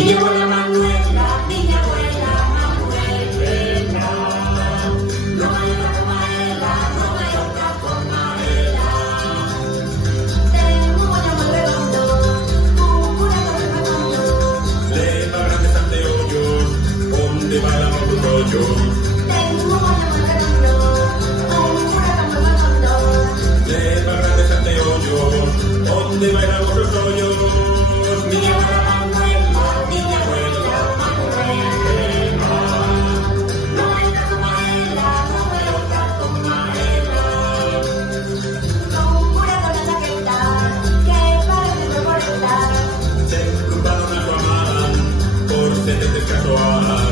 Mi abuela Manuela, mi abuela Manuela. No hay otra como ella, no hay otra como ella. Tengo un amor redondo, un corazón redondo. Leva grandes anteojos, ¿dónde va el amor un rollo? Tengo un amor redondo, un corazón redondo. Leva grandes anteojos, ¿dónde va el amor un rollo? Mi abuela Manuela, mi abuela Manuela. No hay otra como ella, no hay otra como ella. Con un corazón en la que estar, que parece revoltar. Se cruzaron a su amada, por 7 casual.